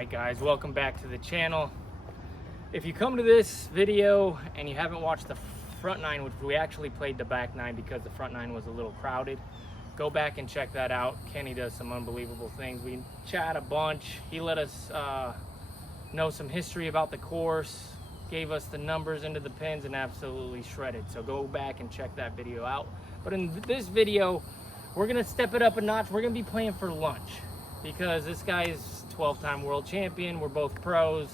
Alright guys, welcome back to the channel. If you come to this video and you haven't watched the front nine, which we actually played the back nine because the front nine was a little crowded, go back and check that out. Kenny does some unbelievable things. We chat a bunch. He let us know some history about the course, gave us the numbers into the pins, and absolutely shredded. So go back and check that video out. But in this video, we're gonna step it up a notch. We're gonna be playing for lunch because this guy is 12-time world champion. We're both pros.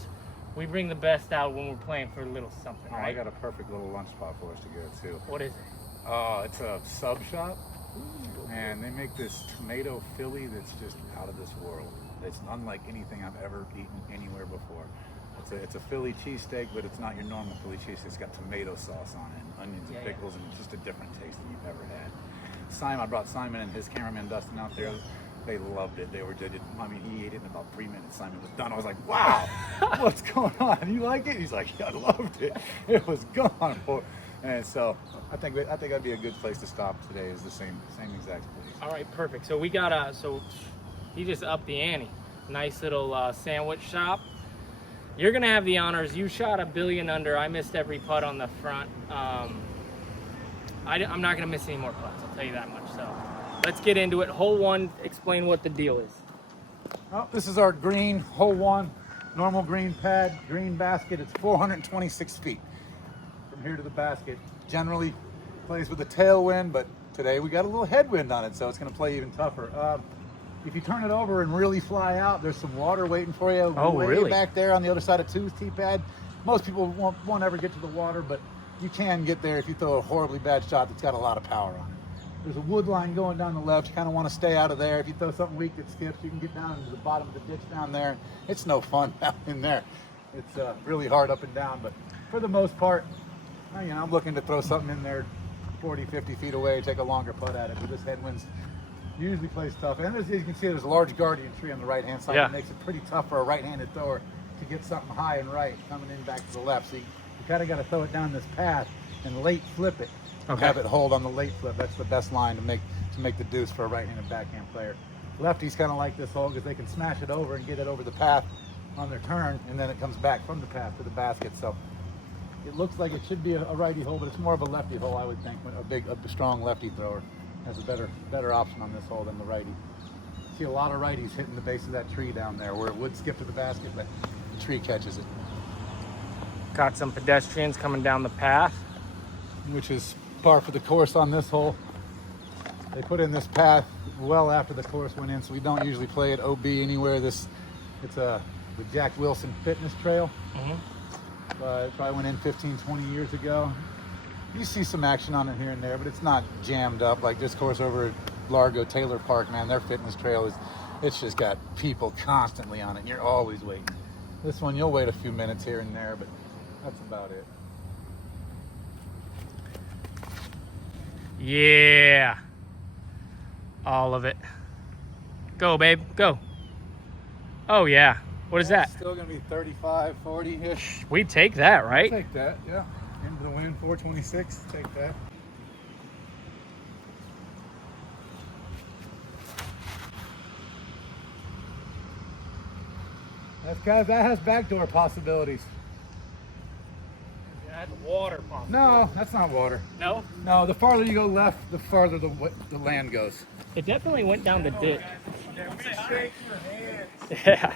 We bring the best out when we're playing for a little something, right? I got a perfect little lunch spot for us to go to. What is it? It's a sub shop, and they make this tomato Philly that's just out of this world. It's unlike anything I've ever eaten anywhere before. It's a Philly cheesesteak, but it's not your normal Philly cheesesteak. It's got tomato sauce on it, and onions and pickles, and it's just a different taste than you've ever had. I brought Simon and his cameraman Dustin out there. They loved it. They were judging. I mean, he ate it in about 3 minutes. Simon was done. I was like, wow, what's going on? You like it? He's like, yeah, I loved it. It was gone. And so I think that'd be a good place to stop today. Is the same exact place. All right, perfect. So we got so he just upped the ante. Nice little sandwich shop. You're gonna have the honors. You shot a billion under. I missed every putt on the front. I'm not gonna miss any more putts. I'll tell you that much. So let's get into it. Hole one. Explain what the deal is. Well, this is our green hole one, normal green pad, green basket. It's 426 feet from here to the basket. Generally plays with a tailwind, but today we got a little headwind on it, so it's gonna play even tougher. If you turn it over and really fly out, there's some water waiting for you. Oh, way really? Back there on the other side of two's tee pad. Most people won't ever get to the water, but you can get there if you throw a horribly bad shot that's got a lot of power on it. There's a wood line going down the left. You kind of want to stay out of there. If you throw something weak that skips, you can get down into the bottom of the ditch down there. It's no fun down in there. It's really hard up and down, but for the most part, I'm looking to throw something in there 40, 50 feet away, take a longer putt at it. But this headwind's usually plays tough. And as you can see, there's a large guardian tree on the right-hand side. Yeah. It makes it pretty tough for a right-handed thrower to get something high and right coming in back to the left. So you kind of got to throw it down this path and late flip it. Okay. Have it hold on the late flip. That's the best line to make the deuce for a right-handed backhand player. Lefties kind of like this hole because they can smash it over and get it over the path on their turn, and then it comes back from the path to the basket. So it looks like it should be a righty hole, but it's more of a lefty hole, I would think. A strong lefty thrower has a better option on this hole than the righty. See a lot of righties hitting the base of that tree down there where it would skip to the basket, but the tree catches it. Got some pedestrians coming down the path, Which is par for the course on this hole. They put in this path well after the course went in, so we don't usually play at OB anywhere. It's the Jack Wilson Fitness Trail. It probably went in 15, 20 years ago. You see some action on it here and there, but it's not jammed up like this course over at Largo Taylor Park, man. Their fitness trail it's just got people constantly on it, and you're always waiting. This one, you'll wait a few minutes here and there, but that's about it. Yeah, all of it. Go, babe, go. Oh yeah, what is that? Still gonna be 35, 40-ish. We take that, right? Take that, yeah. Into the wind, 426, take that. That has backdoor possibilities. That's water pump. No, that's not water. No? No, the farther you go left, the farther the land goes. It definitely went down the ditch. Shake your hands. Yeah.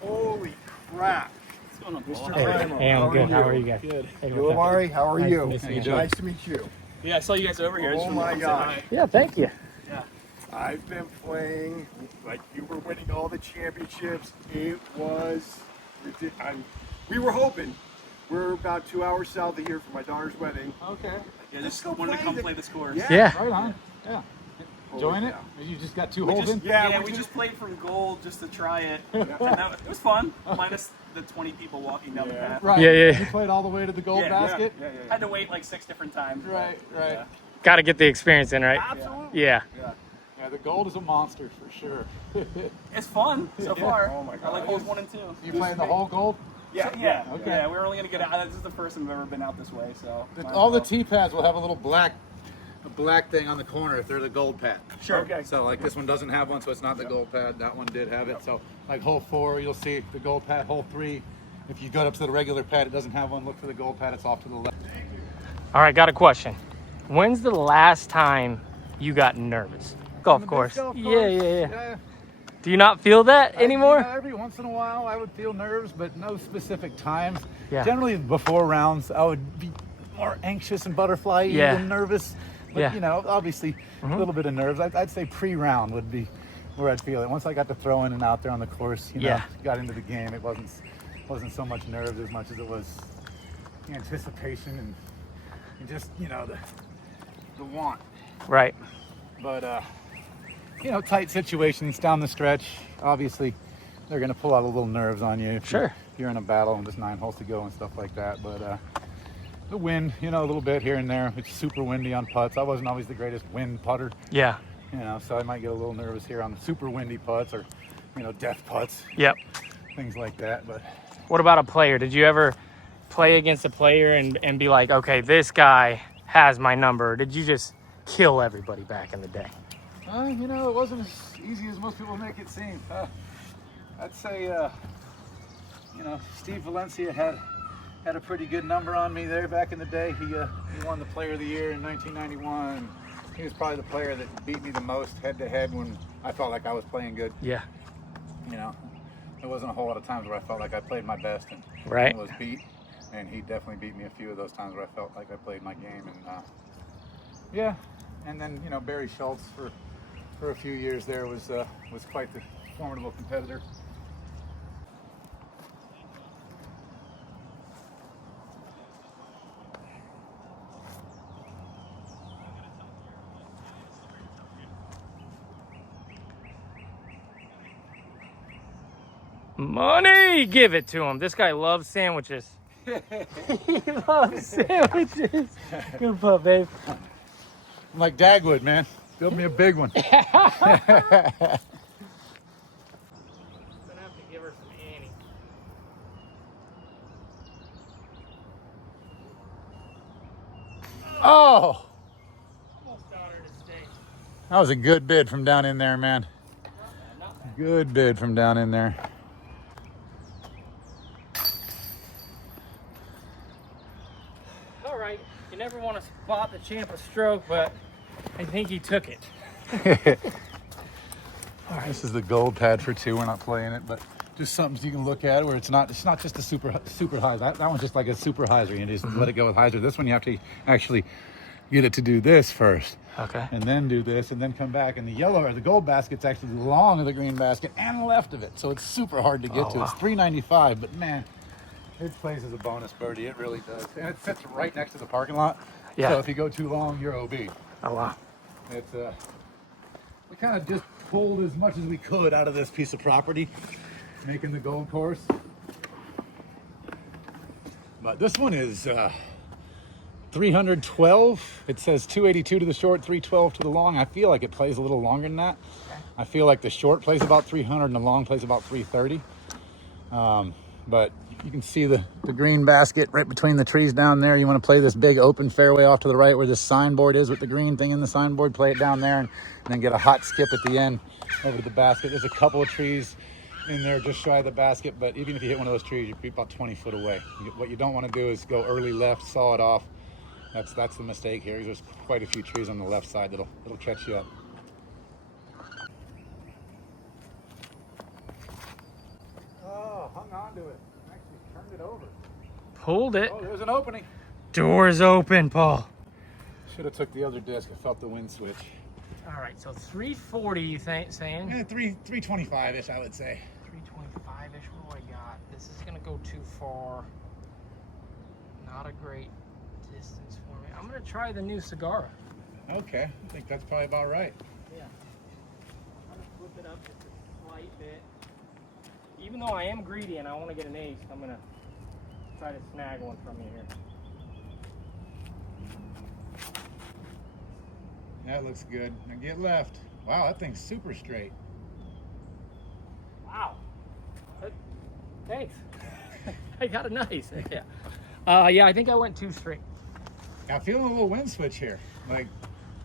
Holy crap. Mr. Climo, Hey, I'm good. How are you guys? Good. Hey, You, what's up? Amari, how are Nice you? to meet you. Nice to meet you. Yeah, I saw you guys over here. I just Oh wanted to my come say gosh. hi. Yeah, thank you. I've been playing like you were winning all the championships. It was ridiculous. We were hoping. We're about 2 hours south of here for my daughter's wedding. Okay. Yeah, Let's just go wanted to play come the- play this course. Yeah. Right on. Yeah. Enjoying it? yeah. You just got two We holes just, in? Yeah, we just played from gold just to try it. And it was fun, minus the 20 people walking down the Yeah. path. Right. Yeah. You played all the way to the gold basket? Yeah. Had to wait like 6 different times. but, Right. Yeah. Got to get the experience in, right? Absolutely. Yeah. Yeah, the gold is a monster for sure. It's fun so far. Oh my I like God. holes 1 and 2. You playing the whole gold? Yeah. Okay. Yeah, we're only gonna get out. This is the first time I've ever been out this way, so. might as All the well. tee pads will have a little black black thing on the corner if they're the gold pad. Sure. Okay. So like this one doesn't have one, so it's not the gold pad. That one did have it. So like hole 4, you'll see the gold pad. Hole 3, if you go up to the regular pad, it doesn't have one. Look for the gold pad. It's off to the left. All right, got a question. When's the last time you got nervous? Golf course. Yeah. Do you not feel that anymore? Every once in a while, I would feel nerves, but no specific times. Yeah. Generally, before rounds, I would be more anxious and butterfly than nervous. But, you know, obviously, a little bit of nerves. I'd say pre-round would be where I'd feel it. Once I got to throw in and out there on the course, you know, got into the game, it wasn't so much nerves as much as it was anticipation and just, you know, the want. Right. But, you know, tight situations down the stretch, obviously, they're going to pull out a little nerves on you. If you're in a battle and just 9 holes to go and stuff like that. But the wind, you know, a little bit here and there. It's super windy on putts. I wasn't always the greatest wind putter. Yeah. You know, so I might get a little nervous here on the super windy putts or, you know, death putts. Yep. Things like that. But what about a player? Did you ever play against a player and be like, okay, this guy has my number? Or did you just kill everybody back in the day? You know, it wasn't as easy as most people make it seem. I'd say, you know, Steve Valencia had a pretty good number on me there back in the day. He won the Player of the Year in 1991. He was probably the player that beat me the most head-to-head when I felt like I was playing good. Yeah. You know, there wasn't a whole lot of times where I felt like I played my best and was beat. And he definitely beat me a few of those times where I felt like I played my game. And yeah, and then, you know, Barry Schultz for a few years there was quite the formidable competitor. Money, give it to him. This guy loves sandwiches. He loves sandwiches. Good putt, babe. I'm like Dagwood, man. Build me a big one. Gonna have to give her some Annie. Oh, Almost got her to stay. that was a good bid from down in there, man. Good bid from down in there. All right, you never want to spot the champ a stroke, but I think he took it. All right, this is the gold pad for 2. We're not playing it, but just something you can look at where it's not just a super high. That one's just like a super hyzer. You just let it go with hyzer. This one you have to actually get it to do this first. Okay. And then do this, and then come back. And the yellow or the gold basket's actually the long of the green basket and the left of it, so it's super hard to get to. Wow. It's $3.95, but man, it plays as a bonus birdie. It really does, and it sits right next to the parking lot. Yeah. So if you go too long, you're OB. Oh wow. It's we kind of just pulled as much as we could out of this piece of property, making the gold course. But this one is 312. It says 282 to the short, 312 to the long. I feel like it plays a little longer than that. Okay. I feel like the short plays about 300 and the long plays about 330. But you can see the green basket right between the trees down there. You want to play this big open fairway off to the right where this signboard is with the green thing in the signboard. Play it down there and then get a hot skip at the end over to the basket. There's a couple of trees in there just shy of the basket, but even if you hit one of those trees, you'd be about 20 foot away. What you don't want to do is go early left, saw it off. That's the mistake here. There's quite a few trees on the left side that'll catch you up. Oh, hung on to it. Actually turned it over. Pulled it. Oh, there's an opening. Doors open, Paul. Should have took the other disc. I felt the wind switch. All right, so 340, you saying? Yeah, 325-ish, I would say. 325-ish. What do I got? This is gonna go too far. Not a great distance for me. I'm gonna try the new Segura. Okay, I think that's probably about right. Yeah. I'm gonna flip it up just a slight bit. Even though I am greedy and I want to get an ace, I'm gonna try to snag one from you here. That looks good. Now get left. Wow, that thing's super straight. Wow. Thanks. I got a nice. Yeah. Yeah, I think I went too straight. I'm feeling a little wind switch here. Like,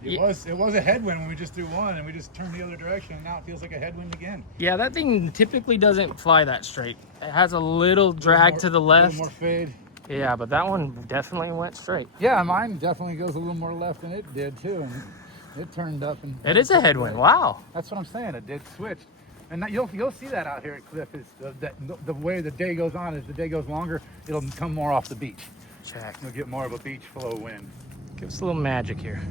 It was a headwind when we just threw one, and we just turned the other direction, and now it feels like a headwind again. Yeah, that thing typically doesn't fly that straight. It has a little drag to the left. A little more fade. Yeah, but that one definitely went straight. Yeah, mine definitely goes a little more left than it did too, and it turned up. And It is a headwind. Wow. That's what I'm saying. It did switch, and that, you'll see that out here at Cliff. Is the way the day goes on, as the day goes longer, it'll come more off the beach. Check. You'll get more of a beach flow wind. Give us a little magic here.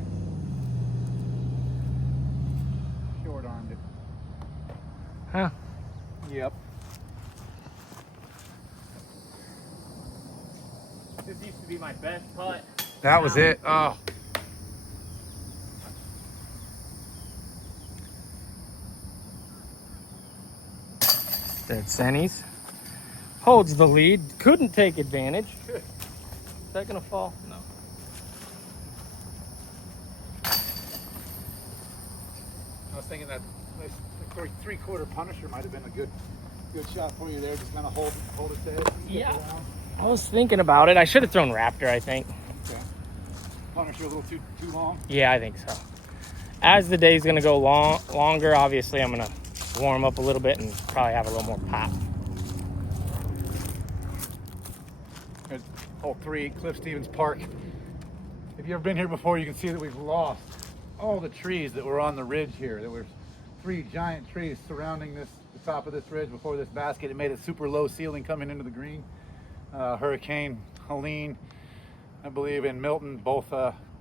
Short armed it. Huh. Yep. This used to be my best putt. That was it. Oh. Dead Sennies. Holds the lead. Couldn't take advantage. Is that gonna fall? No. I was thinking that the 3/4 Punisher might have been a good shot for you there. Just kind of hold it there. Yeah. I was thinking about it. I should have thrown Raptor, I think. Okay. Punisher a little too long. Yeah, I think so. As the day's gonna go longer, obviously I'm gonna warm up a little bit and probably have a little more pop. There's hole 3, Cliff Stevens Park. If you've ever been here before, you can see that we've lost all the trees that were on the ridge here. There were 3 giant trees surrounding the top of this ridge before this basket. It made a super low ceiling coming into the green. Hurricane Helene, I believe, and Milton both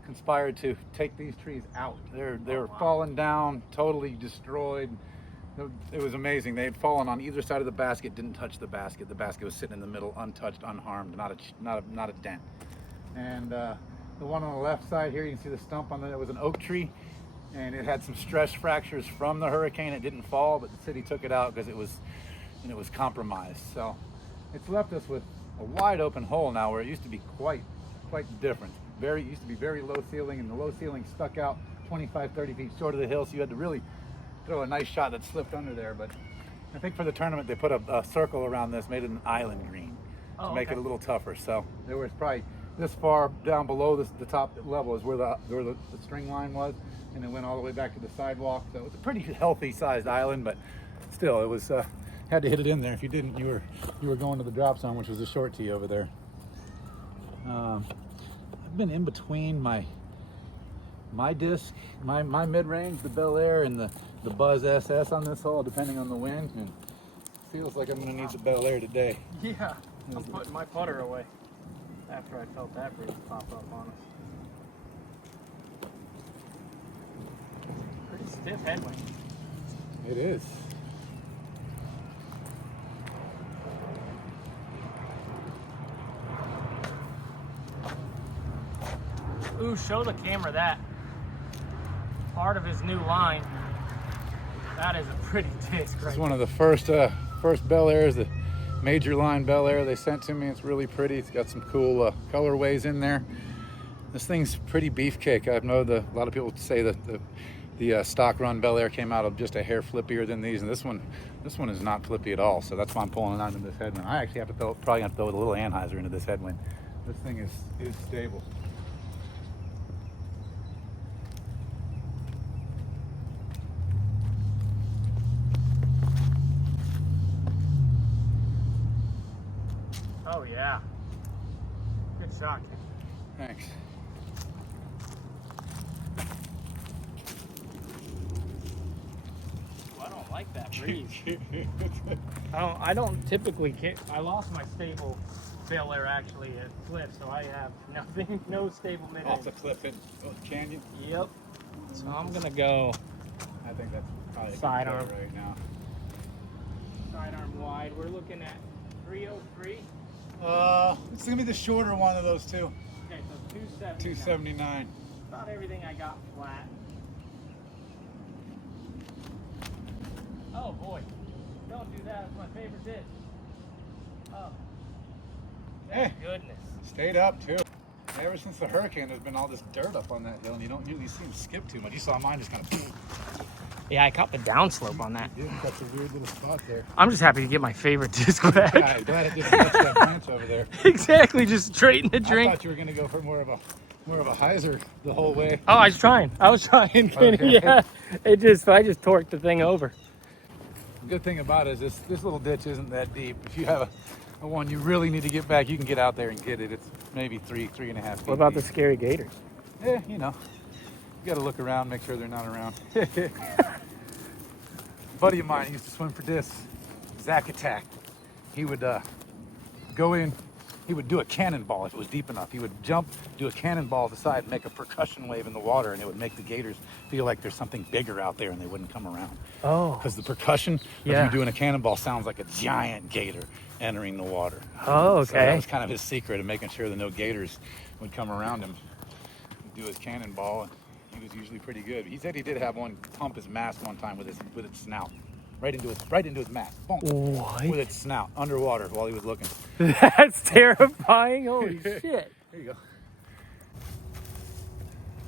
conspired to take these trees out. They're falling down, totally destroyed. It was amazing. They had fallen on either side of the basket, didn't touch the basket. The basket was sitting in the middle, untouched, unharmed, not a dent. And the one on the left side here, you can see the stump on it was an oak tree, and it had some stress fractures from the hurricane. It didn't fall, but the city took it out because it was compromised. So it's left us with a wide open hole now, where it used to be quite different. Used to be very low ceiling, and the low ceiling stuck out 25-30 feet short of the hill, so you had to really throw a nice shot that slipped under there. But I think for the tournament they put a circle around this, made it an island green to make it a little tougher. So there was probably this far down below the top level is where the string line was, and it went all the way back to the sidewalk. So it was a pretty healthy sized island, but still it was had to hit it in there. If you didn't, you were going to the drop zone, which was a short tee over there. I've been in between my disc, my mid-range, the Bel Air, and the Buzz SS on this hole, depending on the wind, and it feels like I'm going to need the Bel Air today. Yeah, I'm putting my putter away after I felt that breeze pop up on us. Pretty stiff headwind. It is. Ooh, show the camera that. Part of his new line. That is a pretty disc right It's one of the first Bel Airs, the major line Bel Air they sent to me. It's really pretty. It's got some cool colorways in there. This thing's pretty beefcake. I've known a lot of people say that the stock run Bel Air came out of just a hair flippier than these, and this one is not flippy at all. So that's why I'm pulling it onto this headwind. I actually probably have to throw a little Anheuser into this headwind. This thing is stable. Oh yeah. Good shot. Thanks. I don't like that breeze. I don't typically I lost my stable Bel Air actually at Cliff, so I have nothing, no stable mid. Off the cliff in Canyon. Yep. So I'm gonna go I think that's probably sidearm right now. Sidearm wide. We're looking at 303. It's gonna be the shorter one of those two. Okay, so 270. 279. About everything I got flat. Oh boy. Don't do that. It's my favorite dish. Oh. Thank goodness. Stayed up too. Ever since the hurricane, there's been all this dirt up on that hill, and you don't usually see them skip too much. You saw mine just kind of. Yeah, I caught the downslope on that. Yeah, that's a weird little spot there. I'm just happy to get my favorite disc back. Yeah, glad it didn't touch that branch over there. Exactly, just straight in the drink. I thought you were going to go for more of a more of a hyzer the whole way. Oh, I was trying. Kenny. Okay. Yeah. I just torqued the thing over. The good thing about it is this little ditch isn't that deep. If you have a one you really need to get back, you can get out there and get it. It's maybe 3.5 feet. What about the deep. scary gators? Yeah, you know, you got to look around, make sure they're not around. A buddy of mine used to swim for this, Zach Attack. He would go in, he would do a cannonball if it was deep enough. He would jump, do a cannonball to the side, and make a percussion wave in the water, and it would make the gators feel like there's something bigger out there and they wouldn't come around. Oh. Because the percussion of Yeah. you doing a cannonball sounds like a giant gator entering the water. Oh, okay. So that was kind of his secret of making sure that no gators would come around him. He'd do his cannonball, and he was usually pretty good. He said he did have one pump his mast one time with its snout. Right into his mast. Boom. What? With its snout underwater while he was looking. That's terrifying. Holy shit. There you go.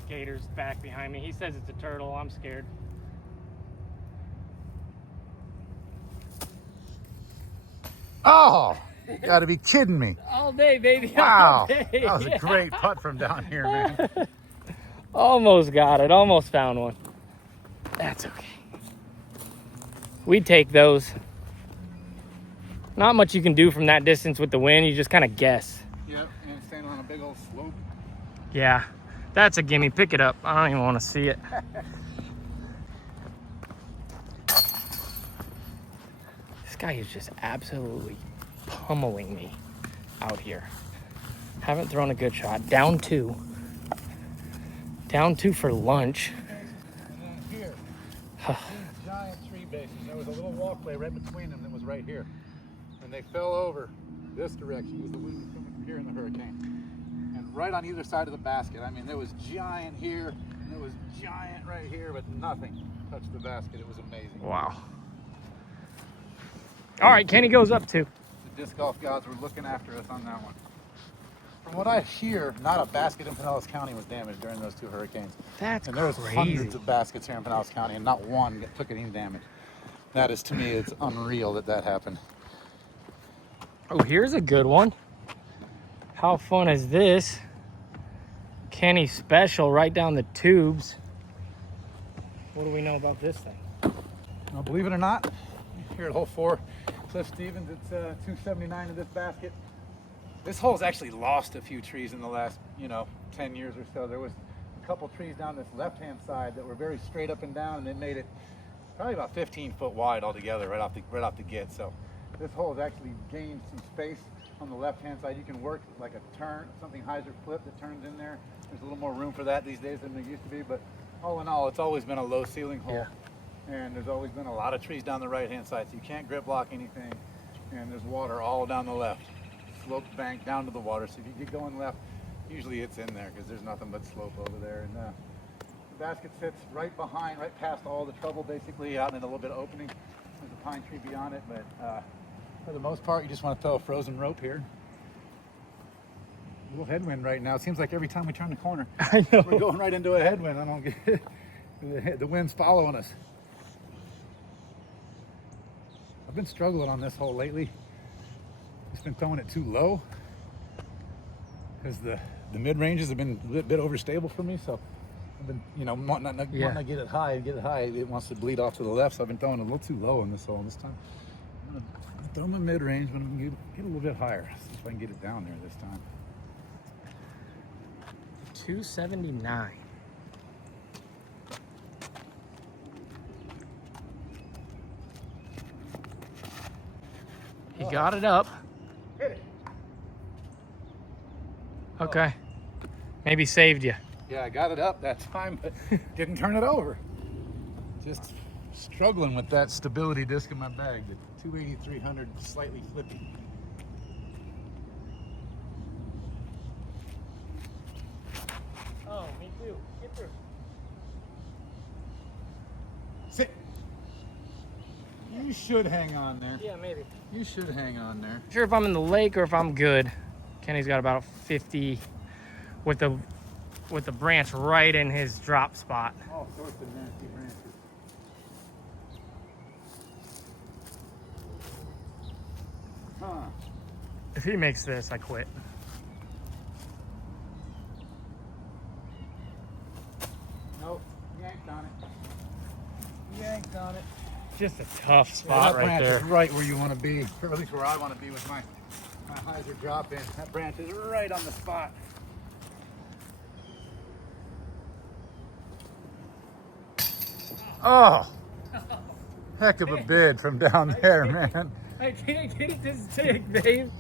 Gator's back behind me. He says it's a turtle. I'm scared. Oh, you gotta be kidding me. All day, baby. Wow. All day. That was a great putt from down here, man. Almost got it. Almost found one. That's okay. We take those. Not much you can do from that distance with the wind. You just kind of guess. Yep, and standing on a big old slope. Yeah, that's a gimme. Pick it up. I don't even want to see it. This guy is just absolutely pummeling me out here. Haven't thrown a good shot. Down two. Down two for lunch. And then here, these giant tree bases. There was a little walkway right between them that was right here. And they fell over this direction because the wind was coming from here in the hurricane. And right on either side of the basket. I mean, there was giant here, and there was giant right here, but nothing touched the basket. It was amazing. Wow. All right, Kenny goes up two. The disc golf gods were looking after us on that one. From what I hear, not a basket in Pinellas County was damaged during those two hurricanes. That's And there was crazy. hundreds of baskets here in Pinellas County, and not one took any damage. That is, to me, it's unreal that happened. Oh, here's a good one. How fun is this? Kenny special right down the tubes. What do we know about this thing? Now, believe it or not, here at hole 4, Cliff Stevens, it's 279 in this basket. This hole's actually lost a few trees in the last, 10 years or so. There was a couple trees down this left-hand side that were very straight up and down, and they made it probably about 15 foot wide altogether right off the get. So this hole has actually gained some space on the left-hand side. You can work like a turn, something hyzer flip that turns in there. There's a little more room for that these days than there used to be, but all in all, it's always been a low ceiling hole. Yeah. And there's always been a lot of trees down the right-hand side, so you can't grip block anything. And there's water all down the left. Sloped bank down to the water, so if you get going left, usually it's in there because there's nothing but slope over there. And the basket sits right behind, right past all the trouble, basically, out in a little bit of opening. There's a pine tree beyond it, but for the most part, you just want to throw a frozen rope here. A little headwind right now. It seems like every time we turn the corner, I know. we're going right into a headwind. I don't get it. The wind's following us. I've been struggling on this hole lately. Just been throwing it too low because the mid-ranges have been a bit overstable for me. So I've been, wanting to get it high. It wants to bleed off to the left, so I've been throwing it a little too low on this hole this time. I'm gonna throw my mid-range, but I'm gonna get a little bit higher. See if I can get it down there this time. 279. He got it up. Hit it. Okay. Maybe saved you. Yeah, I got it up that time, but didn't turn it over. Just struggling with that stability disc in my bag. The 280-300 slightly flippy. Oh, me too. Get through. Sit. You should hang on there. Yeah, maybe. You should hang on there. Not sure if I'm in the lake or if I'm good. Kenny's got about 50 with the branch right in his drop spot. All sorts of nasty branches. Huh. If he makes this, I quit. Just a tough Yeah, spot that right branch there. is right where you want to be, or at least where I want to be with my hyzer drop in. That branch is right on the spot. Oh, heck of a bid from down there, man. I can't get it to stick, babe.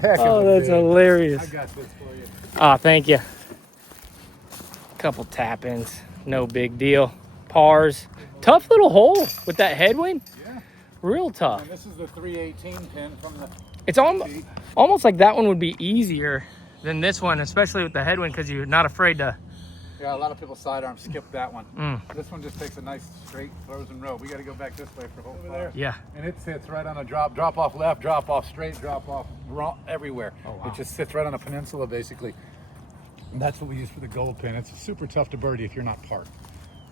Heck of Oh, a that's bid. hilarious. I got this for you. Oh, thank you. Couple tap-ins, no big deal. Pars. Tough little hole with that headwind. Yeah. Real tough. And this is the 318 pin from the. It's almost like that one would be easier than this one, especially with the headwind, because you're not afraid to. Yeah, a lot of people sidearm skip that one. Mm. This one just takes a nice straight frozen row. We got to go back this way for whole over there. Yeah. And it sits right on a drop off left, drop off straight, drop off wrong, everywhere. Oh, wow. It just sits right on a peninsula basically. And that's what we use for the gold pin. It's super tough to birdie if you're not parked.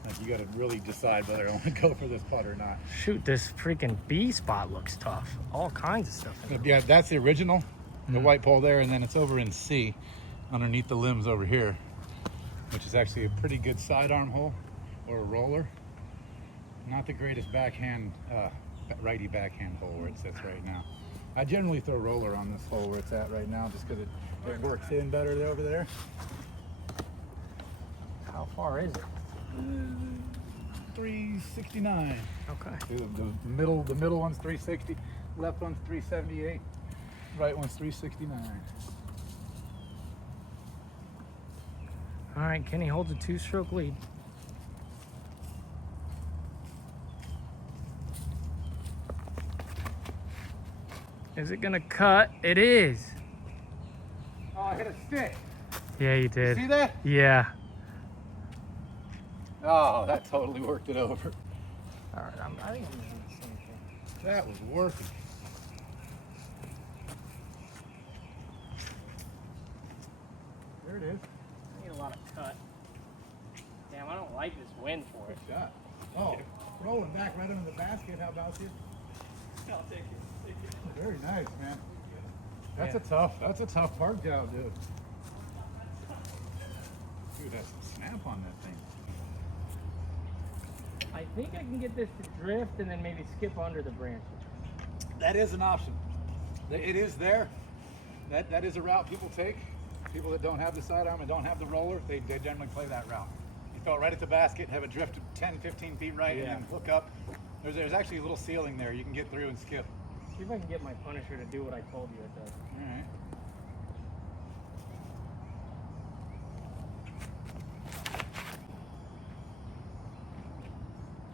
Like you got to really decide whether I want to go for this putt or not. Shoot, this freaking B spot looks tough. All kinds of stuff in there. Yeah, that's the original, the white pole there, and then it's over in C, underneath the limbs over here, which is actually a pretty good sidearm hole or a roller. Not the greatest backhand, righty backhand hole where it sits right now. I generally throw roller on this hole where it's at right now just because it works in better over there. How far is it? 369. Okay. The middle one's 360, left one's 378, right one's 369. All right, Kenny holds a 2-stroke lead. Is it gonna cut? It is. Oh, I hit a stick. Yeah, you did. See that? Yeah. Oh, that totally worked it over. All right, I think I'm gonna do the same thing. That was working. There it is. I need a lot of cut. Damn, I don't like this wind for it. Good shot. Oh, rolling back right under the basket. How about you? I'll take it. Very nice, man. Yeah. That's a tough park job, dude. Dude, that's some snap on that thing. I think I can get this to drift and then maybe skip under the branches. That is an option. It is there. That is a route people take. People that don't have the sidearm and don't have the roller, they generally play that route. You throw it right at the basket, have it drift 10, 15 feet right, Yeah. and then hook up. There's actually a little ceiling there. You can get through and skip. See if I can get my Punisher to do what I told you it does. All right.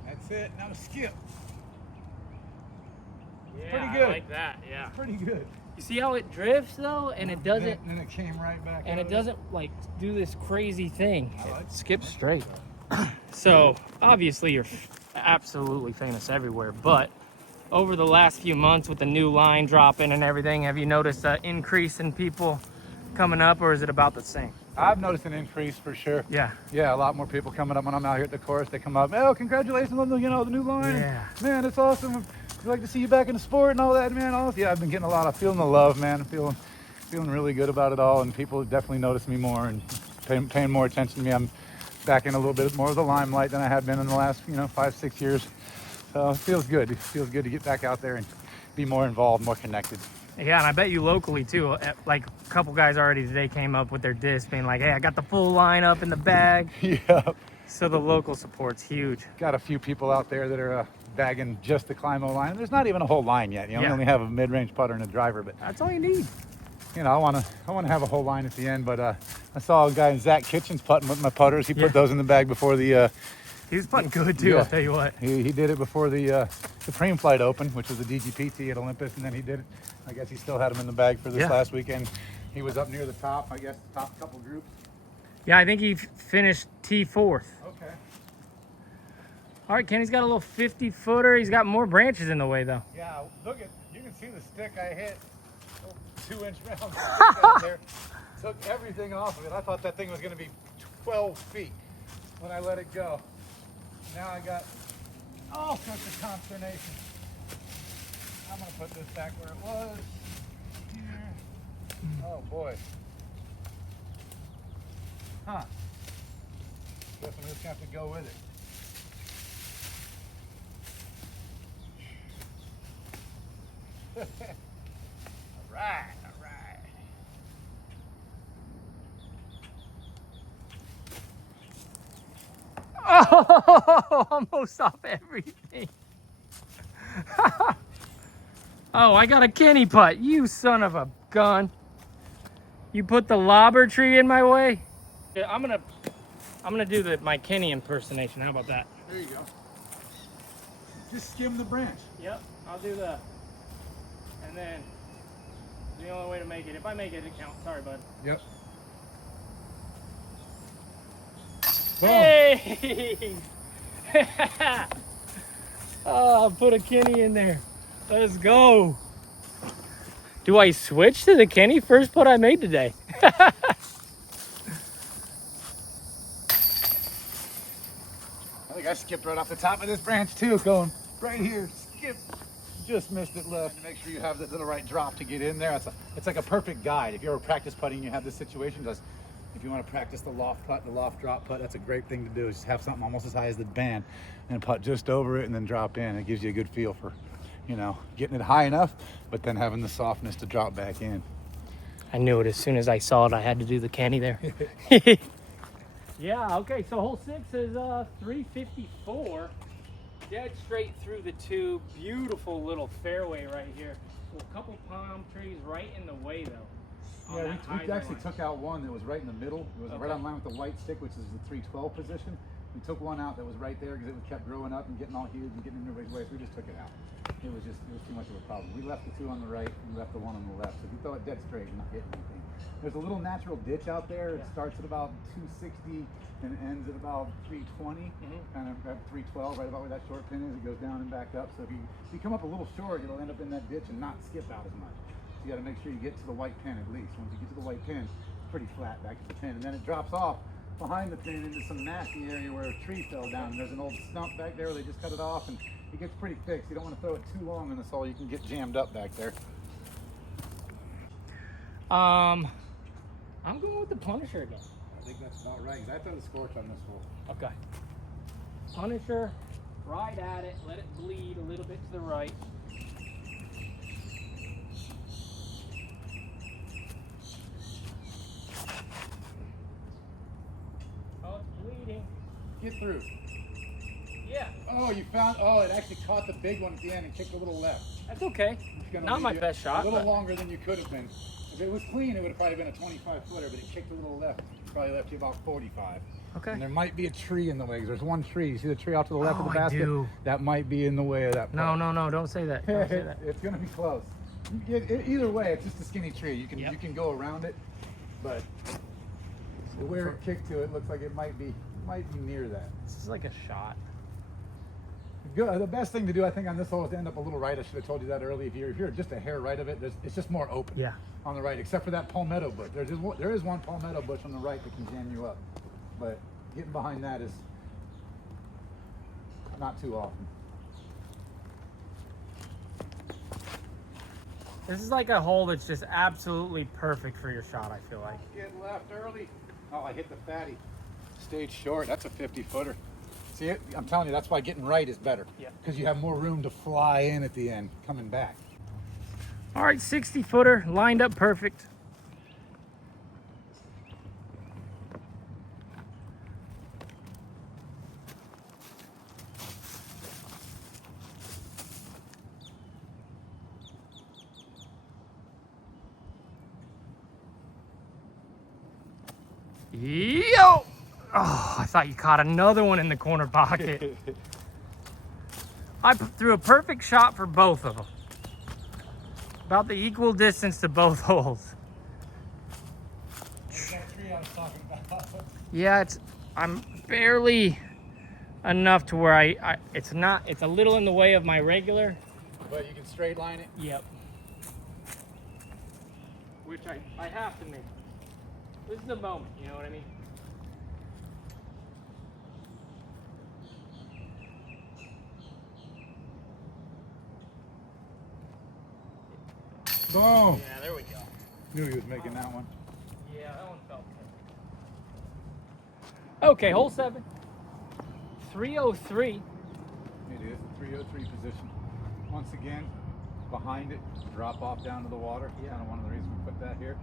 That's it. Now skip. Yeah, pretty I good. like that. Yeah. Pretty good. You see how it drifts though, and it doesn't, And it came right back. and out it of doesn't like do this crazy thing. I like It skips straight. So obviously you're absolutely famous everywhere, but over the last few months with the new line dropping and everything, have you noticed an increase in people coming up, or is it about the same? I've noticed an increase for sure. Yeah. Yeah, a lot more people coming up when I'm out here at the course. They come up, oh, congratulations on the new line. Yeah. Man, it's awesome. I'd like to see you back in the sport and all that, man. Yeah, I've been getting feeling the love, man. Feeling really good about it all, and people definitely notice me more and paying more attention to me. I'm back in a little bit more of the limelight than I had been in the last, 5-6 years. So it feels good. It feels good to get back out there and be more involved, more connected. Yeah, and I bet you locally too. Like a couple guys already today came up with their disc, being like, "Hey, I got the full lineup in the bag." Yeah. So the local support's huge. Got a few people out there that are bagging just the Climo line. There's not even a whole line yet. We Yeah. only have a mid-range putter and a driver, but That's all you need. I want to have a whole line at the end. But I saw a guy in Zach Kitchens putting with my putters. He Yeah. put those in the bag before the. He was putting good too. Yeah. I'll tell you what. He did it before the Supreme Flight Open, which was the DGPT at Olympus, and then he did it. I guess he still had them in the bag for this Yeah. last weekend. He was up near the top, I guess, the top couple groups. Yeah, I think he finished T4th. Okay. All right, Kenny's got a little 50-footer. He's got more branches in the way though. Yeah, you can see the stick I hit. 2-inch round stick out there. Took everything off of it. I thought that thing was going to be 12 feet when I let it go. Now I got all sorts of consternation. I'm going to put this back where it was. Here. Oh boy. Huh. Guess I'm just going to have to go with it. right, all right. Oh, almost off everything. Oh, I got a Kenny putt. You son of a gun. You put the lobber tree in my way? Yeah, I'm gonna do my Kenny impersonation. How about that? There you go. Just skim the branch. Yep, I'll do that. And then the only way to make it, if I make it, it counts. Sorry, bud. Yep. Hey! Oh, put a Kenny in there. Let's go. Do I switch to the Kenny first putt I made today? I think I skipped right off the top of this branch too, going right here. Skip. Just missed it left. And make sure you have the right drop to get in there. It's like a perfect guide. If you're ever practice putting, you have this situation. Just if you want to practice the loft putt, the loft drop putt, that's a great thing to do. Is just have something almost as high as the band and putt just over it and then drop in. It gives you a good feel for, you know, getting it high enough, but then having the softness to drop back in. I knew it as soon as I saw it. I had to do the Kenny there. Yeah, okay, so hole 6 is 354. Dead straight through the tube. Beautiful little fairway right here. Well, a couple palm trees right in the way, though. Yeah, we actually took out one that was right in the middle. It was right on line with the white stick, which is the 312 position. We took one out that was right there because it kept growing up and getting all huge and getting in everybody's way, so we just took it out. It was too much of a problem. We left the 2 on the right and left the 1 on the left. So if you throw it dead straight, you're not getting anything. There's a little natural ditch out there. It starts at about 260 and ends at about 320, kind of at 312, right about where that short pin is. It goes down and back up. So if you come up a little short, you'll end up in that ditch and not skip out as much. So you got to make sure you get to the white pin at least. Once you get to the white pin, it's pretty flat back to the pin, and then it drops off behind the pin into some nasty area where a tree fell down. And there's an old stump back there where they just cut it off, and it gets pretty fixed. You don't want to throw it too long in the hole. You can get jammed up back there. I'm going with the Punisher again. I think that's about right. I throw the scorch on this hole. Okay. Punisher, right at it. Let it bleed a little bit to the right. Oh, it's bleeding. Get through. Yeah. Oh, you found. Oh, it actually caught the big one at the end and kicked a little left. That's okay. It's gonna Not leave my you best shot. A little but... longer than you could have been. If it was clean, it would have probably been a 25-footer, but it kicked a little left. Probably left you about 45. Okay. And there might be a tree in the way. 'Cause there's one tree. You see the tree out to the left of the I basket? do. That might be in the way of that. No, don't say that. Don't say that. It's gonna be close. Either way, it's just a skinny tree. You can Yep. you can go around it, but where it kicked to, it looks like it might be near that. This is like a shot. Good. The best thing to do, I think, on this hole is to end up a little right. I should have told you that early. If you're just a hair right of it, it's just more open. Yeah. On the right, except for that palmetto bush. There is one palmetto bush on the right that can jam you up, but getting behind that is not too often. This is like a hole that's just absolutely perfect for your shot, I feel like. Get left early. Oh, I hit the fatty. Stayed short. That's a 50-footer. See it? I'm telling you, that's why getting right is better. Yeah. Because you have more room to fly in at the end, coming back. All right, 60-footer, lined up perfect. Yo! Oh, I thought you caught another one in the corner pocket. I threw a perfect shot for both of them. About the equal distance to both holes. There's that tree I was talking about. Yeah, I'm barely enough to where it's a little in the way of my regular. But you can straight line it. Yep. Which I have to make. This is the moment, you know what I mean? Boom! Yeah, there we go. Knew he was making that one. Yeah, that one felt good. Okay, hole 7. 303. It is a 303 position. Once again, behind it, drop off down to the water. Yeah. Kind of one of the reasons we put that here.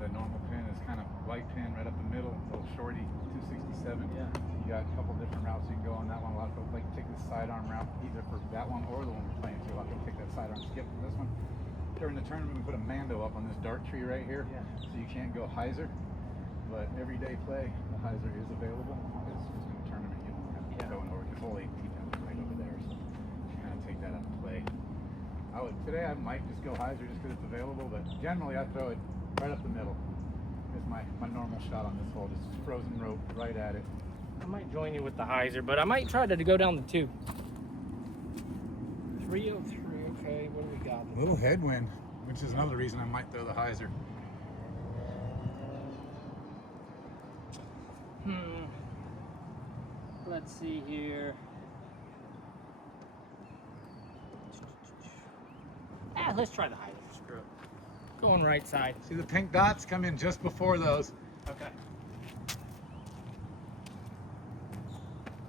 The normal pin is kind of white pin right up the middle, little shorty, 267. Yeah. You got a couple different routes you can go on that one. A lot of folks like to take the sidearm route, either for that one or the one we're playing too. A lot of people take that sidearm skip for this one. During the tournament, we put a Mando up on this dart tree right here, so you can't go hyzer. But everyday play, the hyzer is available. It's just in the tournament, you don't have to go over because whole 8 pins is right over there. So you kind of take that out of play. Today I might just go hyzer just because it's available, but generally I throw it right up the middle. It's my normal shot on this hole, just frozen rope right at it. I might join you with the hyzer, but I might try to go down the 2. 303, okay, what do we got? A little headwind, which is another reason I might throw the hyzer. Let's see here. Let's try the hyzer. Screw it. Going right side. See the pink dots come in just before those. Okay. It's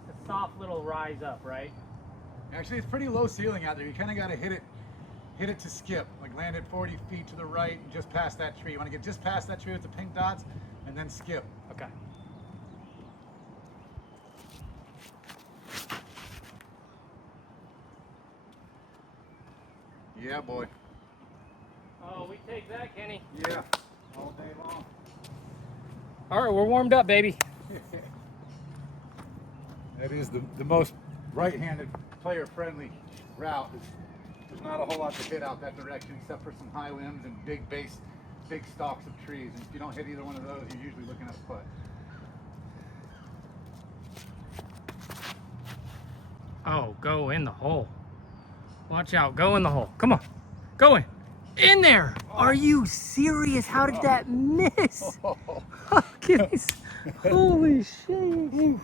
a soft little rise up, right? Actually, it's pretty low ceiling out there. You kind of got to hit it to skip. Like land it 40 feet to the right, just past that tree. You want to get just past that tree with the pink dots, and then skip. Okay. Yeah, boy. Oh, we take that, Kenny. Yeah, all day long. All right, we're warmed up, baby. That is the most right-handed player-friendly route. There's not a whole lot to hit out that direction except for some high limbs and big stalks of trees. And if you don't hit either one of those, you're usually looking at a putt. Oh, go in the hole. Watch out, go in the hole. Come on, go in. In there! Are you serious? How did that miss? Holy shit.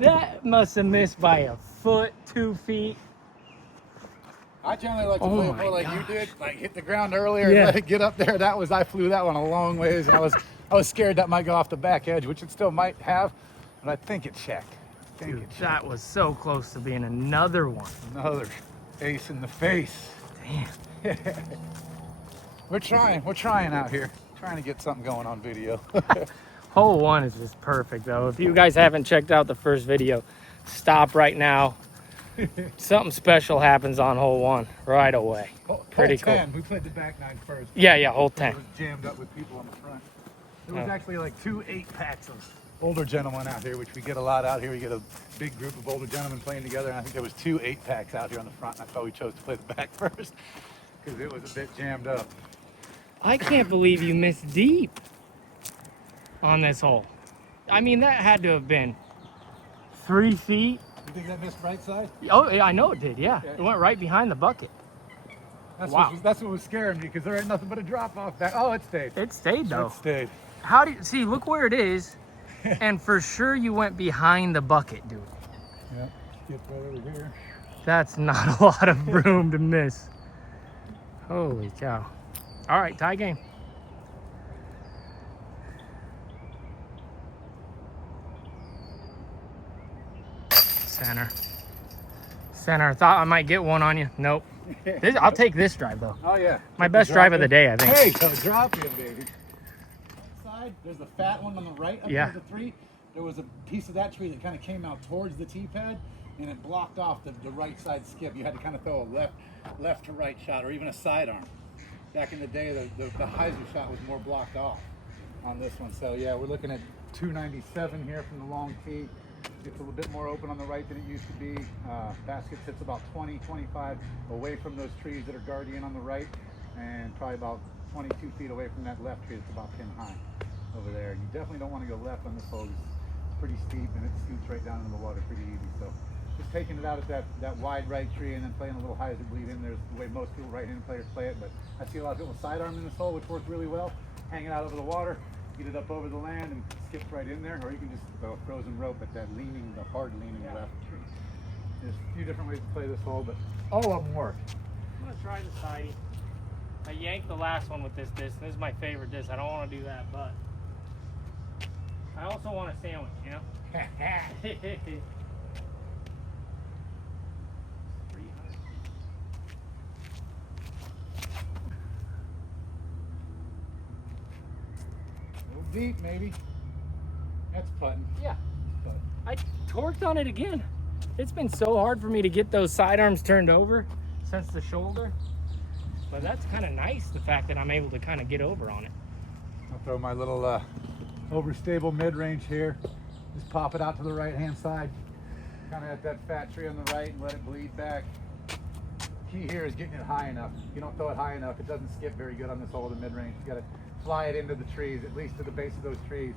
That must have missed by a foot, 2 feet. I generally like to Oh play a my hole like gosh. you did, like hit the ground earlier Yeah. and let it get up there. I flew that one a long ways, and I was scared that might go off the back edge, which it still might have, but I think it checked. Dude, that was so close to being another one. Another ace in the face. Damn. We're trying out here, trying to get something going on video. Hole 1 is just perfect, though. If you guys haven't checked out the first video, stop right now. Something special happens on hole 1 right away. Pretty hole cool. 10, we played the back 9 first. Yeah, hole 10. It was jammed up with people on the front. There was actually like 2 8-packs of older gentlemen out here, which we get a lot out here. We get a big group of older gentlemen playing together, and I think there was 2 8-packs out here on the front. And that's why we chose to play the back first, because it was a bit jammed up. I can't believe you missed deep on this hole. I mean, that had to have been 3 feet. You think that missed right side? Oh, yeah, I know it did, yeah. Okay. It went right behind the bucket. Wow. That's what was scaring me, because there ain't nothing but a drop off back. Oh, it stayed. It stayed, though. It stayed. How do you see? Look where it is, and for sure you went behind the bucket, dude. Yeah, skip right over here. That's not a lot of room to miss. Holy cow! All right, tie game. Center. Center. Thought I might get one on you. Nope. I'll take this drive though. Oh yeah. My best drive of the day, I think. Hey, so drop in, baby. Side, there's the fat one on the right up Yeah. there, the 3. There was a piece of that tree that kind of came out towards the tee pad, and it blocked off the right side skip. You had to kind of throw a left to right shot, or even a sidearm. Back in the day, the hyzer shot was more blocked off on this one. So yeah, we're looking at 297 here from the long tee. It's a little bit more open on the right than it used to be. Basket sits about 20, 25 away from those trees that are guardian on the right, and probably about 22 feet away from that left tree that's about pin high over there. You definitely don't want to go left on this hole. It's pretty steep and it scoots right down into the water pretty easy. So just taking it out at that wide right tree and then playing a little hyzer bleed in. There's the way most people right-handed players play it, but I see a lot of people sidearm in this hole, which works really well. Hanging out over the water, get it up over the land and skip right in there, or you can just throw a frozen rope at that the hard leaning left tree. There's a few different ways to play this hole, but all of them work. I'm gonna try the sidey. I yanked the last one with this disc. This is my favorite disc. I don't want to do that, but I also want a sandwich, you know? 300. deep, maybe. That's putting. Yeah. But I torqued on it again. It's been so hard for me to get those sidearms turned over since the shoulder. But that's kind of nice, the fact that I'm able to kind of get over on it. I'll throw my little overstable mid-range here. Just pop it out to the right-hand side. Kind of at that fat tree on the right and let it bleed back. Key here is getting it high enough. If you don't throw it high enough, it doesn't skip very good on this hole of the mid-range. You got to fly it into the trees, at least to the base of those trees.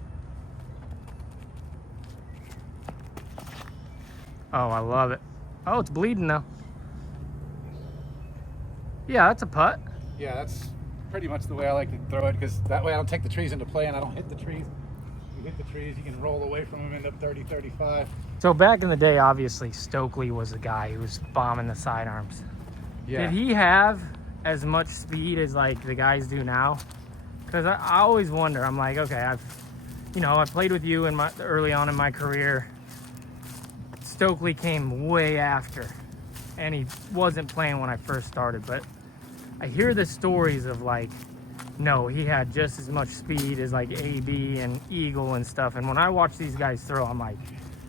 Oh, I love it. Oh, it's bleeding though. Yeah, that's a putt. Yeah, that's pretty much the way I like to throw it, because that way I don't take the trees into play and I don't hit the trees. You hit the trees, you can roll away from them, end up 30, 35. So back in the day, obviously, Stokely was the guy who was bombing the sidearms. Yeah. Did he have as much speed as like the guys do now? Because I always wonder. I'm like, okay, I played with you early on in my career. Stokely came way after, and he wasn't playing when I first started. But I hear the stories of like, no, he had just as much speed as like AB and Eagle and stuff. And when I watch these guys throw, I'm like,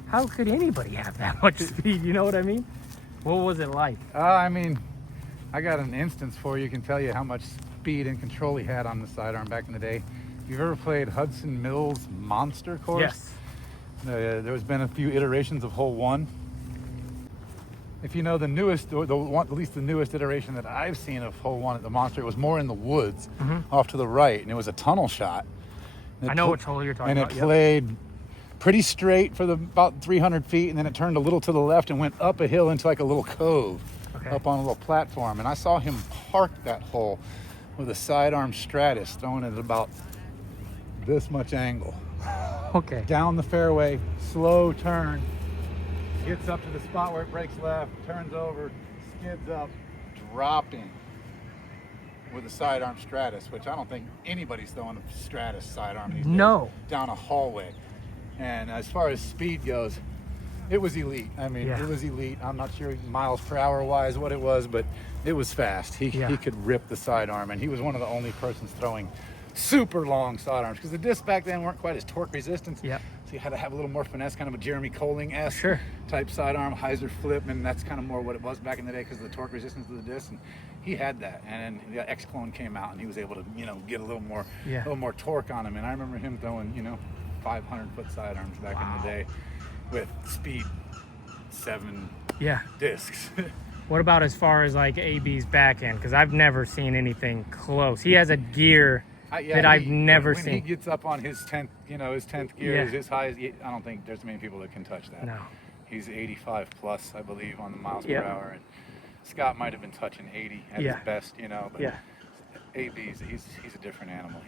how could anybody have that much speed? You know what I mean? What was it like? I mean, I got an instance for you. Can tell you how much speed and control he had on the sidearm back in the day. If you've ever played Hudson Mills Monster Course? Yes. There's been a few iterations of hole 1. If you know the newest, or at least the newest iteration that I've seen of hole 1 at the Monster, it was more in the woods, off to the right, and it was a tunnel shot. I know which hole you're talking about. And it played pretty straight for about 300 feet, and then it turned a little to the left and went up a hill into like a little cove, up on a little platform. And I saw him park that hole with a sidearm Stratus, throwing it at about this much angle. Okay. Down the fairway, slow turn, gets up to the spot where it breaks left, turns over, skids up, dropping with a sidearm Stratus, which I don't think anybody's throwing a Stratus sidearm these days. No. Down a hallway. And as far as speed goes, it was elite. I mean, it was elite. I'm not sure miles per hour wise what it was, but it was fast. He could rip the sidearm, and he was one of the only persons throwing super long sidearms, because the discs back then weren't quite as torque resistant. So you had to have a little more finesse, kind of a Jeremy Colling-esque type sidearm, hyzer flip, and that's kind of more what it was back in the day because of the torque resistance of the disc. And he had that, and then the X-Clone came out, and he was able to, get a little more torque on him. And I remember him throwing, 500-foot sidearms back in the day with speed 7 discs. What about as far as like AB's back end? Because I've never seen anything close. He has a gear that I've never seen. When he gets up on his 10th, his 10th gear, his highest. I don't think there's many people that can touch that. No. He's 85 plus, I believe, on the miles per hour. And Scott might have been touching 80 at his best, But AB's he's a different animal.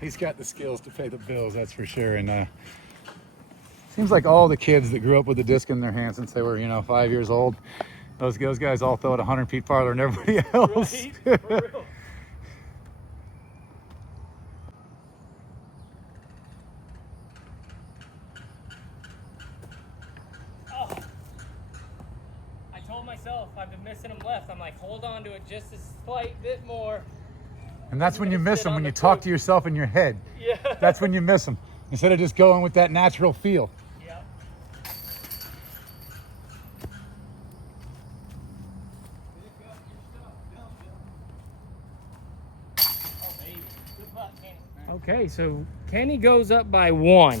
He's got the skills to pay the bills, that's for sure. And seems like all the kids that grew up with a disc in their hands since they were 5 years old, those guys all throw it 100 feet farther than everybody else. Right? For real. I've been missing them left. I'm like, hold on to it just a slight bit more. And that's when you miss them, when you talk to yourself in your head. Yeah. That's when you miss them. Instead of just going with that natural feel. Yeah. Okay, so Kenny goes up by 1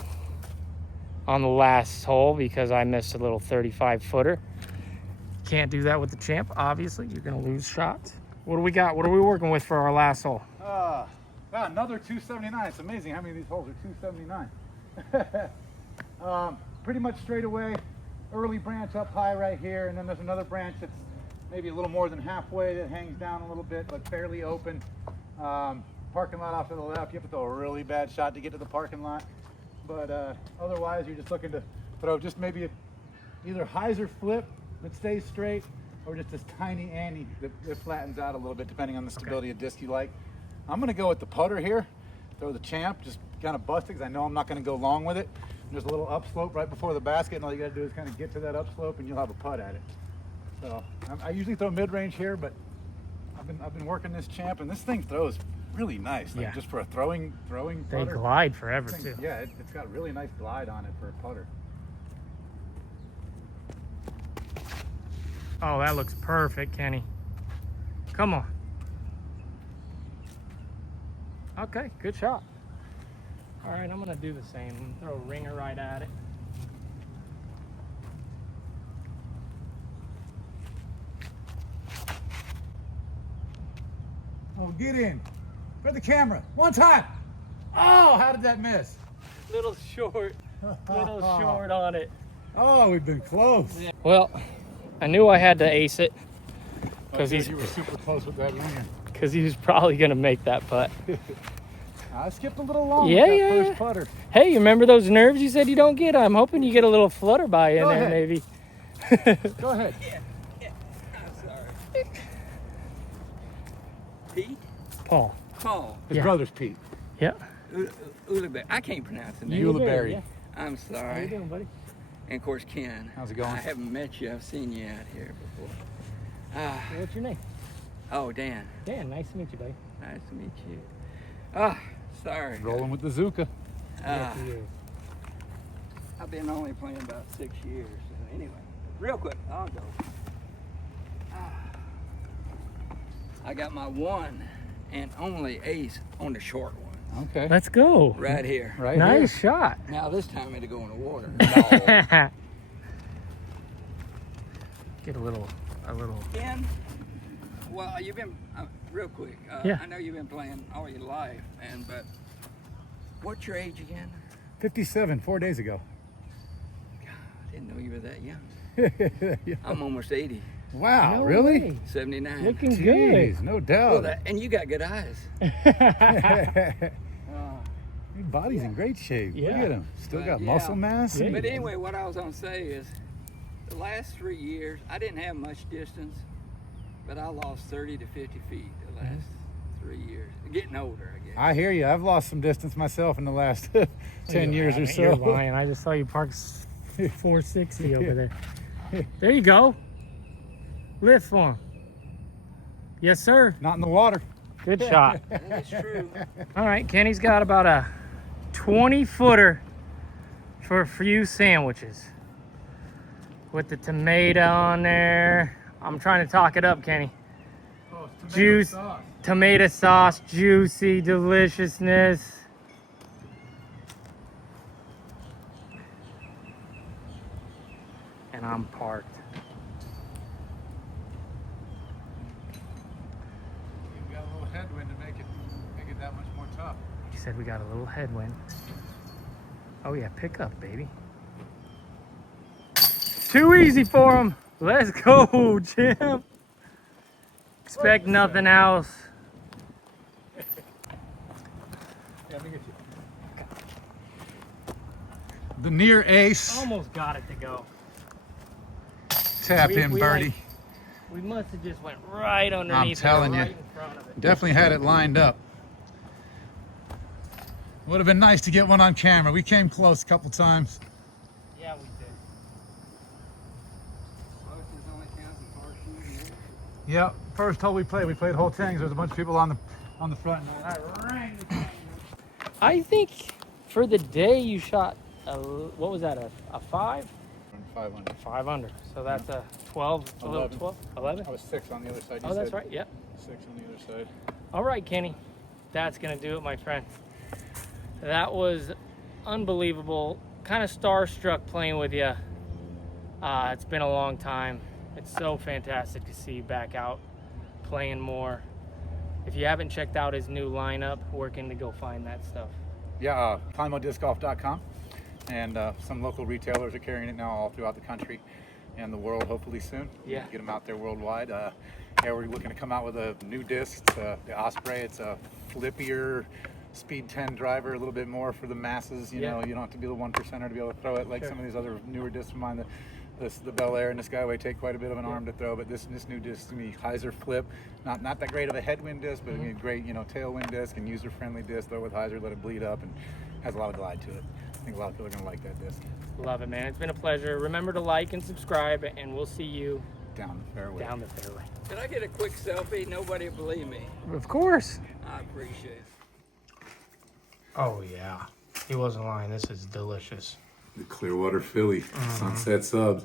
on the last hole because I missed a little 35-footer. Can't do that with the champ, obviously. You're going to lose shots. What do we got? What are we working with for our last hole? Another 279. It's amazing how many of these holes are 279. Pretty much straight away, early branch up high right here, and then there's another branch that's maybe a little more than halfway that hangs down a little bit, but fairly open. Parking lot off to the left. You have to throw a really bad shot to get to the parking lot. But otherwise, you're just looking to throw just maybe either hyzer flip that stays straight, or just this tiny ante that flattens out a little bit depending on the stability of disc you like. I'm going to go with the putter here, throw the champ, just kind of bust it because I know I'm not going to go long with it. There's a little upslope right before the basket, and all you got to do is kind of get to that upslope and you'll have a putt at it. So I usually throw mid-range here, but I've been working this champ, and this thing throws really nice. Like Yeah. just for a throwing They putter. glide forever Thing- too. Yeah, it's got really nice glide on it for a putter. Oh, that looks perfect, Kenny. Come on. Okay, good shot. All right, I'm gonna do the same. Throw a ringer right at it. Oh, get in. For the camera. One time. Oh, how did that miss? Little short on it. Oh, we've been close. Well, I knew I had to ace it Because he's you were super close with that ringer. because he was probably gonna make that putt. I skipped a little long Yeah, with that yeah, first yeah. putter. Hey, you remember those nerves you said you don't get? I'm hoping you get a little flutter by in Go there, ahead. maybe. Go ahead. I'm sorry. Pete? Paul. Paul. His Yeah. brother's Pete. Yeah. Ulibe. I can't pronounce the name. Uliberry. Yeah. I'm How you sorry. doing, buddy? And of course, Ken. How's it going? I haven't met you. I've seen you out here before. Ah, What's your name? oh, Dan. Dan. Nice to meet you, buddy. Nice to meet you. Ah, sorry. Rolling with the Zuka. Ah, Yes, he is. I've been only playing about 6 years. So anyway, real quick, I'll go. Ah. I got my one and only ace on the short one, Okay. Let's go. right here. Right Nice shot. Now this time it'll go in the water. Get a little. Ken, well, you've been real quick. Yeah. I know you've been playing all your life, but what's your age again? 57, 4 days ago. God, I didn't know you were that young. Yeah. I'm almost 80, Wow, No really? way. 79. Looking Jeez, no Well, doubt. and you got good eyes. good. Your body's in great shape. Look Yeah. at him. Still But got yeah. muscle mass. Yeah. But anyway, what I was gonna say is, the last 3 years, I didn't have much distance, but I lost 30 to 50 feet the last 3 years. Getting older, I guess. I hear you. I've lost some distance myself in the last 10 years or You're so. lying. I just saw you park 460 over there. There you go. Lift for him. Yes, sir. Not in the water. Good shot. That's true. All right, Kenny's got about a 20-footer for a few sandwiches. With the tomato on there. I'm trying to talk it up, Kenny. Oh, Juice. Tomato sauce, juicy deliciousness. And I'm parked. You've got a little headwind to make it that much more tough. He said we got a little headwind. Oh yeah, pick up, baby. Too easy for him. Let's go, Jim. Expect nothing else. Yeah, let me get you. The near ace. Almost got it to go. Tap We- in, we birdie. We must have just went right underneath. telling it, you. right in front of it. Definitely had it lined up. Would have been nice to get one on camera. We came close a couple times. Yeah, we did. Yep. First hole we played hole 10 'cause there's a bunch of people on the front. I think for the day you shot what was that, a 5? 5 under. 5 under. So that's a 12, a little 11. 12, 11. I was 6 on the other side. You Oh, that's said right. Yep. 6 on the other side. All right, Kenny. That's going to do it, my friend. That was unbelievable. Kind of starstruck playing with you. It's been a long time. It's so fantastic to see you back out playing more. If you haven't checked out his new lineup, where can they go find that stuff? Yeah, ClimoDiscGolf.com. And some local retailers are carrying it now all throughout the country and the world, hopefully soon. Yeah. Get them out there worldwide. Yeah, we're looking to come out with a new disc, the Osprey. It's a flippier speed 10 driver, a little bit more for the masses. You know, you don't have to be the 1%er to be able to throw it like some of these other newer discs of mine. The Bel Air and the Skyway take quite a bit of an arm to throw, but this new disc is going to be hyzer flip. Not that great of a headwind disc, but a great tailwind disc and user-friendly disc. Throw it with hyzer, let it bleed up, and has a lot of glide to it. I think a lot of people are going to like that disc. Love it, man. It's been a pleasure. Remember to like and subscribe, and we'll see you Down the fairway. down the fairway. Can I get a quick selfie? Nobody will believe me. Of course. I appreciate it. Oh yeah, he wasn't lying. This is delicious. The Clearwater Philly, Sunset Subs.